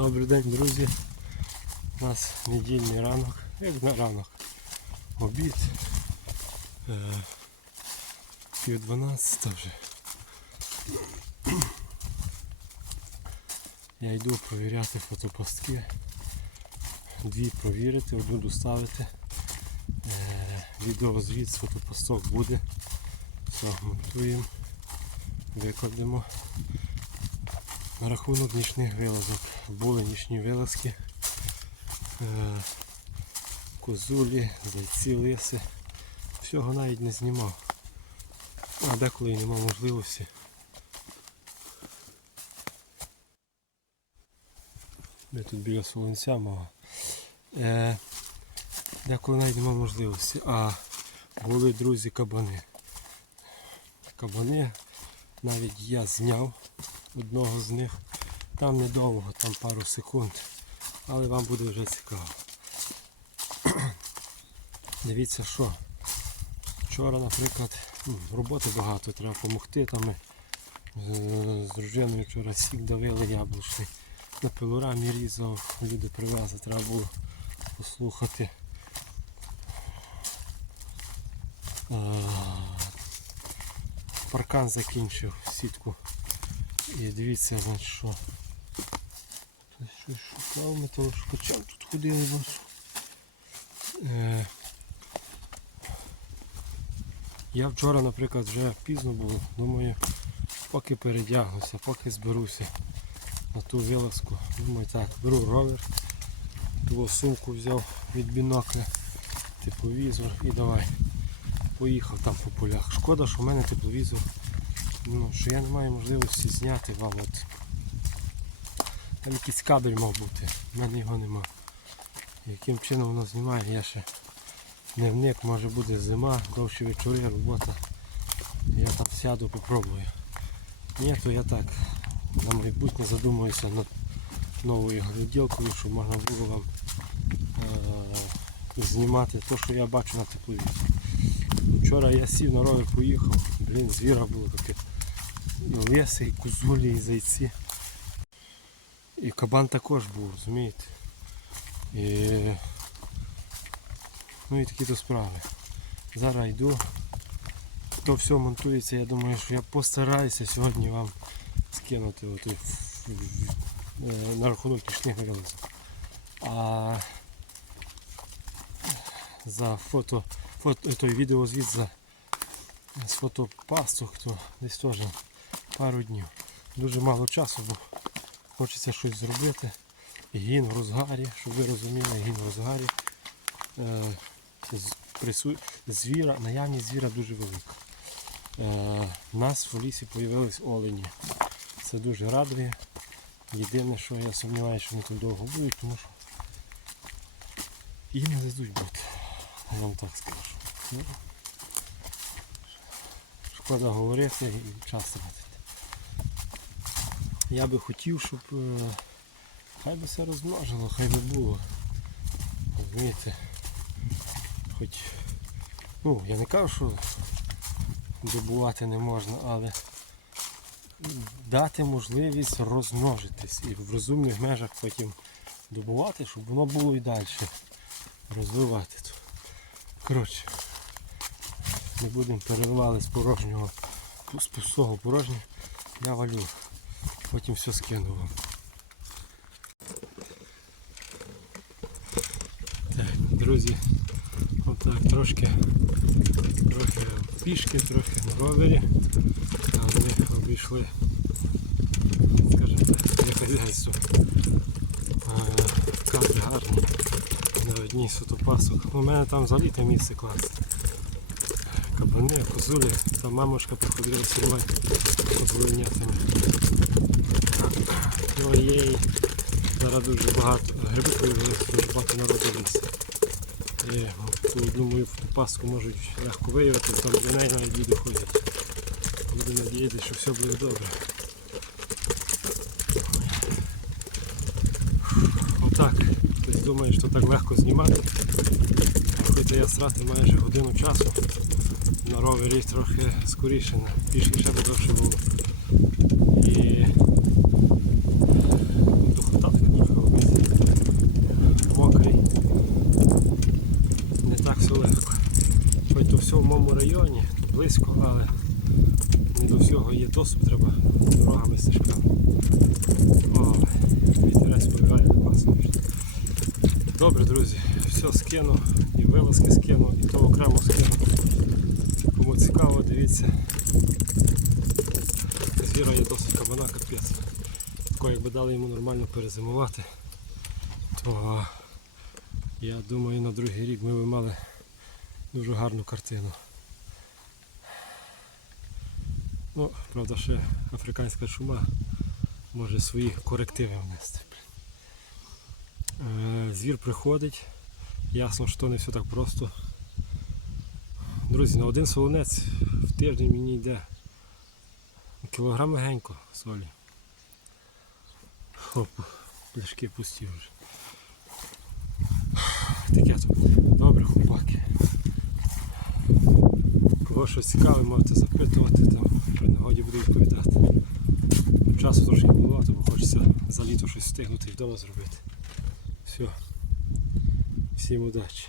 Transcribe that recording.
Добрий день, друзі. У нас недільний ранок, як на ранок. Обід. Е, пів дванадцята вже. Я йду провіряти фотопостки. Дві провірити, одну доставити. Е, відеозвіт з фотопосток буде. Все, монтуємо, викладемо. На рахунок нічних вилазок. Були нічні вилазки. Е, Козулі, зайці, лиси. Всього навіть не знімав. А деколи і нема можливості. Ми тут біля солонця мого. Е, деколи навіть нема можливості. А були друзі кабани. Кабани навіть я зняв одного з них. Там недовго, там пару секунд. Але вам буде вже цікаво. Дивіться що. Вчора, наприклад, ну, роботи багато, треба допомогти. Там ми з, дружиною вчора сік давили яблучний. На пилорамі різав, люди привезли, треба було послухати. Паркан закінчив сітку. І дивіться, значить що. Хтось Щось шукав металошукачем тут ходили бачу. Е, я вчора, наприклад, вже пізно було, думаю, поки передягнуся, поки зберуся на ту вилазку. Думаю, так, беру ровер, ту сумку взяв від бінокля, тепловізор і давай. Поїхав там по полях. Шкода, що в мене тепловізор ну, що я не маю можливості зняти вам от. Там якийсь кабель мав бути, в мене його нема. Яким чином воно знімає, я ще не вник, може буде зима, довші вечори, робота. Я там сяду, попробую. Ні, то я так на майбутнє задумуюся над новою гляділкою, щоб можна було вам е- знімати те, що я бачу на тепловізорі. Вчора я сів на ровер поїхав, блін, звіра було таке. І леси, і козулі, і зайці. І кабан також був, розумієте. І... Ну і такі то справи. Зараз йду. То все монтується, я думаю, що я постараюся сьогодні вам скинути отой, е, на рахунок нічних вилазок. А за фото, фото той відеозвіт за з фотопасток, то десь теж пару днів. Дуже мало часу, бо хочеться щось зробити. Гін в розгарі, щоб ви розуміли, гін в розгарі. Е, Звіра, наявність звіра дуже велика. Е, У нас в лісі з'явились олені. Це дуже радує. Єдине, що я сумніваюся, що вони тут довго будуть, тому що їм не дадуть бути. Я вам так скажу. Ну, Шкода говорити і час тратити. Я би хотів, щоб е, хай би все розмножило, хай би було. Розумієте? Хоч, ну, я не кажу, що добувати не можна, але дати можливість розмножитись і в розумних межах потім добувати, щоб воно було і далі розвивати. Коротше, не будемо переливати з порожнього з пустого порожнього. Я валю. Потім все скину вам. Так, друзі, отак трошки, трохи пішки, трохи на ровері. А ми обійшли, скажімо так, для хазяйства. Е, Кадри гарні на одній з фотопасок. У мене там взагалі те місце класне кабани, козулі, там мамушка приходила сірвати козуленятами. Ну є зараз дуже багато гриби появилися, дуже багато народу ліс. І ту одну мою паску можуть легко виявити, там для неї навіть люди ходять. Буду надіятися, що все буде добре. Отак. Хтось думає, що так легко знімати. Хоча я стратив майже годину часу на ровері трохи скоріше, пішки ще би довше було. І духота трохи мокрий. Не так все легко. Хоч то все в моєму районі, близько, але не до всього є доступ, треба дорогами стежками. Вітерець реально класно. Добре, друзі, все скину, і вилазки скину, і то окремо скину. Кому цікаво, дивіться. Звіра є досить кабана, капець. Тако, якби дали йому нормально перезимувати, то я думаю на другий рік ми б мали дуже гарну картину. Ну, правда, ще африканська чума може свої корективи внести. Е, Звір приходить. Ясно, що не все так просто. Друзі, на один солонець в тиждень мені йде кілограм легенько солі. Хоп, пляшки пусті вже. Таке то. Добре, хлопаки. Кого щось цікаве, можете запитувати, там при нагоді буду відповідати. Часу трошки багато, бо хочеться за літо щось встигнути і вдома зробити. Все. Всім удачі.